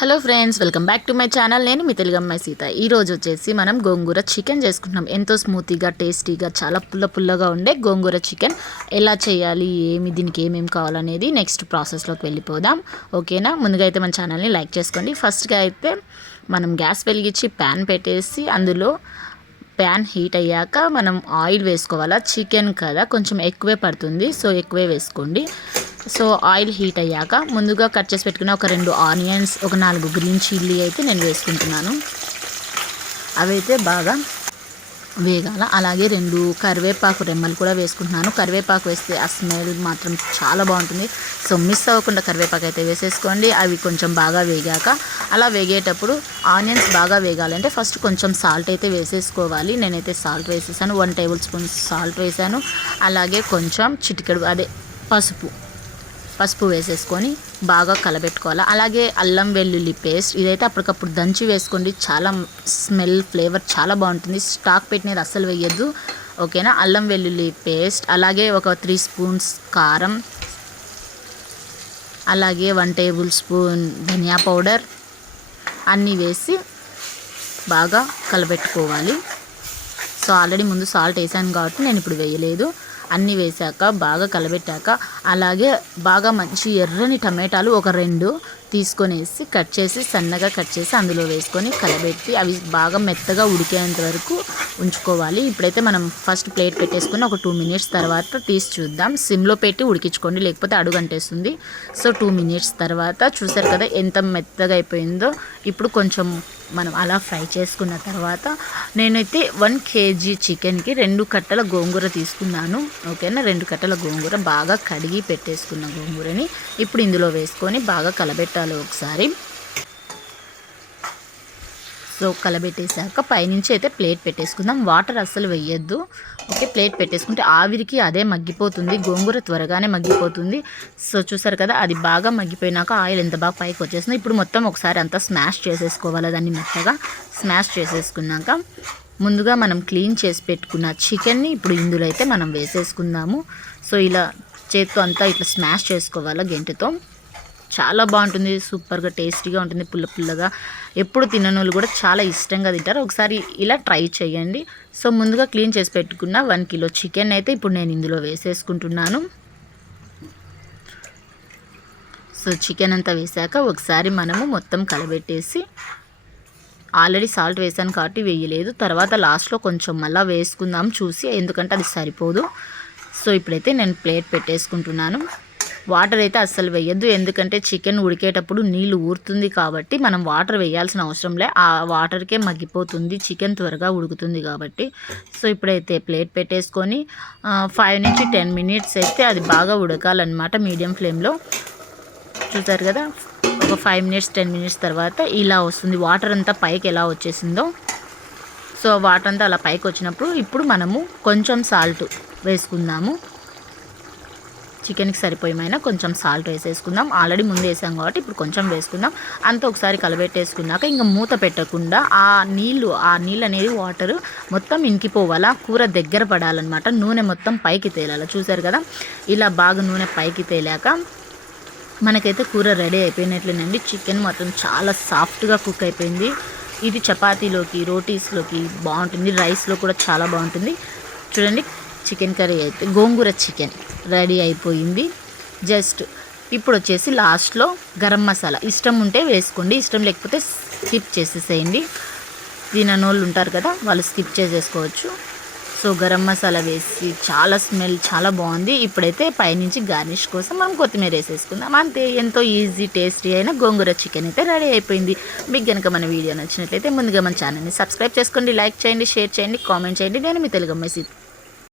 Hello friends welcome back to my channel నేను మీ తెలుగమ్మాయి సీత. ఈరోజు వచ్చేసి మనం గోంగూర చికెన్ చేసుకుంటున్నాం. ఎంతో స్మూతీగా టేస్టీగా చాలా పుల్ల పుల్లగా ఉండే గోంగూర చికెన్ ఎలా చేయాలి ఏమి దీనికి ఏమేమి కావాలనేది నెక్స్ట్ ప్రాసెస్లోకి వెళ్ళిపోదాం. ఓకేనా? ముందుగా అయితే మన ఛానల్ని లైక్ చేసుకోండి. ఫస్ట్గా అయితే మనం గ్యాస్ వెలిగించి ప్యాన్ పెట్టేసి అందులో ప్యాన్ హీట్ అయ్యాక మనం ఆయిల్ వేసుకోవాలా? చికెన్ కదా కొంచెం ఎక్కువే పడుతుంది. సో ఎక్కువే వేసుకోండి. సో ఆయిల్ హీట్ అయ్యాక ముందుగా కట్ చేసి పెట్టుకున్న ఒక రెండు ఆనియన్స్ ఒక నాలుగు గ్రీన్ చిల్లీ అయితే నేను వేసుకుంటున్నాను. అవైతే బాగా వేగాల. అలాగే రెండు కరివేపాకు రెమ్మలు కూడా వేసుకుంటున్నాను. కరివేపాకు వేస్తే ఆ స్మెల్ మాత్రం చాలా బాగుంటుంది. సో మిస్ అవ్వకుండా కరివేపాకు అయితే వేసేసుకోండి. అవి కొంచెం బాగా వేగాక అలా వేగేటప్పుడు ఆనియన్స్ బాగా వేగాలంటే ఫస్ట్ కొంచెం సాల్ట్ అయితే వేసేసుకోవాలి. నేనైతే సాల్ట్ వేసేసాను. వన్ టేబుల్ స్పూన్ సాల్ట్ వేసాను. అలాగే కొంచెం చిటికెడు అదే పసుపు. పసుపు వేసేసుకొని బాగా కలబెట్టుకోవాలి. అలాగే అల్లం వెల్లుల్లి పేస్ట్ ఇదైతే అప్పటికప్పుడు దంచి వేసుకోండి. చాలా స్మెల్ ఫ్లేవర్ చాలా బాగుంటుంది. స్టాక్ పెట్టినది అస్సలు వేయద్దు. ఓకేనా? అల్లం వెల్లుల్లి పేస్ట్ అలాగే ఒక త్రీ స్పూన్స్ కారం అలాగే వన్ టేబుల్ స్పూన్ ధనియా పౌడర్ అన్నీ వేసి బాగా కలబెట్టుకోవాలి. సో ఆల్రెడీ ముందు సాల్ట్ వేసాను కాబట్టి నేను ఇప్పుడు వేయలేదు. అన్నీ వేసాక బాగా కలబెట్టాక అలాగే బాగా మంచి ఎర్రని టమాటాలు ఒక రెండు తీసుకొనేసి కట్ చేసి సన్నగా కట్ చేసి అందులో వేసుకొని కలబెట్టి అవి బాగా మెత్తగా ఉడికేంత వరకు ఉంచుకోవాలి. ఇప్పుడైతే మనం ఫస్ట్ ప్లేట్ పెట్టేసుకుని ఒక టూ మినిట్స్ తర్వాత తీసి చూద్దాం. సిమ్లో పెట్టి ఉడికించుకోండి లేకపోతే అడుగు అంటేస్తుంది. సో టూ మినిట్స్ తర్వాత చూసారు కదా ఎంత మెత్తగా అయిపోయిందో. ఇప్పుడు కొంచెం మనం అలా ఫ్రై చేసుకున్న తర్వాత నేనైతే వన్ కేజీ చికెన్కి రెండు కట్టల గోంగూర తీసుకున్నాను. ఓకేనా? రెండు కట్టల గోంగూర బాగా కడిగి పెట్టేసుకున్న గోంగూరని ఇప్పుడు ఇందులో వేసుకొని బాగా కలబెట్టాలి ఒకసారి. సో కలబెట్టేశాక పైనుంచి అయితే ప్లేట్ పెట్టేసుకుందాం. వాటర్ అస్సలు వేయద్దు. ఓకే ప్లేట్ పెట్టేసుకుంటే ఆవిరికి అదే మగ్గిపోతుంది. గోంగూర త్వరగానే మగ్గిపోతుంది. సో చూసారు కదా అది బాగా మగ్గిపోయినాక ఆయిల్ ఎంత బాగా పైకి వచ్చేసింది ఇప్పుడు మొత్తం ఒకసారి అంతా స్మాష్ చేసేసుకోవాలి దాన్ని మెత్తగా. స్మాష్ చేసేసుకున్నాక ముందుగా మనం క్లీన్ చేసి పెట్టుకున్న చికెన్ని ఇప్పుడు ఇందులో అయితే మనం వేసేసుకుందాము. సో ఇలా చేత్తో అంతా ఇట్లా స్మాష్ చేసుకోవాలి గెంటెతో. చాలా బాగుంటుంది సూపర్గా టేస్టీగా ఉంటుంది పుల్ల పుల్లగా. ఎప్పుడు తిననోళ్ళు కూడా చాలా ఇష్టంగా తింటారు. ఒకసారి ఇలా ట్రై చేయండి. సో ముందుగా క్లీన్ చేసి పెట్టుకున్న వన్ కిలో చికెన్ అయితే ఇప్పుడు నేను ఇందులో వేసేసుకుంటున్నాను. సో చికెన్ అంతా వేసాక ఒకసారి మనము మొత్తం కలబెట్టేసి ఆల్రెడీ సాల్ట్ వేసాను కాబట్టి వేయలేదు. తర్వాత లాస్ట్లో కొంచెం మళ్ళీ వేసుకుందాం చూసి ఎందుకంటే అది సరిపోదు. సో ఇప్పుడైతే నేను ప్లేట్ పెట్టేసుకుంటున్నాను. వాటర్ అయితే అస్సలు వేయద్దు. ఎందుకంటే చికెన్ ఉడికేటప్పుడు నీళ్ళు ఊరుతుంది కాబట్టి మనం వాటర్ వేయాల్సిన అవసరం లే. ఆ వాటర్కే మగ్గిపోతుంది. చికెన్ త్వరగా ఉడుకుతుంది కాబట్టి. సో ఇప్పుడైతే ప్లేట్ పెట్టేసుకొని ఫైవ్ నుంచి టెన్ మినిట్స్ అయితే అది బాగా ఉడకాలన్నమాట మీడియం ఫ్లేమ్లో. చూసారు కదా? ఒక ఫైవ్ మినిట్స్ టెన్ మినిట్స్ తర్వాత ఇలా వస్తుంది. వాటర్ అంతా పైకి ఎలా వచ్చేసిందో. సో వాటర్ అంతా అలా పైకి వచ్చినప్పుడు ఇప్పుడు మనము కొంచెం సాల్ట్ వేసుకుందాము. చికెన్కి సరిపోయేమైనా కొంచెం సాల్ట్ వేసేసుకుందాం. ఆల్రెడీ ముందు వేసాం కాబట్టి ఇప్పుడు కొంచెం వేసుకుందాం. అంత ఒకసారి కలబెట్టేసుకున్నాక ఇంకా మూత పెట్టకుండా ఆ నీళ్ళు ఆ నీళ్ళు అనేది వాటర్ మొత్తం ఇంకిపోవాలా? కూర దగ్గర పడాలన్నమాట. నూనె మొత్తం పైకి తేలాలి? చూసారు కదా? ఇలా బాగా నూనె పైకి తేలాక మనకైతే కూర రెడీ అయిపోయినట్లేనండి. చికెన్ మొత్తం చాలా సాఫ్ట్గా కుక్ అయిపోయింది. ఇది చపాతీలోకి రోటీస్లోకి బాగుంటుంది. రైస్లో కూడా చాలా బాగుంటుంది. చూడండి చికెన్ కర్రీ అయితే గోంగూర చికెన్. రెడీ అయిపోయింది. జస్ట్ ఇప్పుడు వచ్చేసి లాస్ట్లో గరం మసాలా. ఇష్టం ఉంటే వేసుకోండి ఇష్టం లేకపోతే స్కిప్ చేసేసేయండి. తిననోళ్ళు ఉంటారు కదా వాళ్ళు స్కిప్ చేసేసుకోవచ్చు. సో గరం మసాలా వేసి చాలా స్మెల్ చాలా బాగుంది. ఇప్పుడైతే పైనుంచి గార్నిష్ కోసం మనం కొత్తిమీర వేసేసుకుందాం. అంతే ఎంతో ఈజీ టేస్టీ అయిన గోంగూర చికెన్ అయితే రెడీ అయిపోయింది. మీకు కనుక మన వీడియో నచ్చినట్లయితే ముందుగా మన ఛానల్ని సబ్స్క్రైబ్ చేసుకోండి లైక్ చేయండి షేర్ చేయండి కామెంట్ చేయండి. నేను మీ తెలుగు మెసేజ్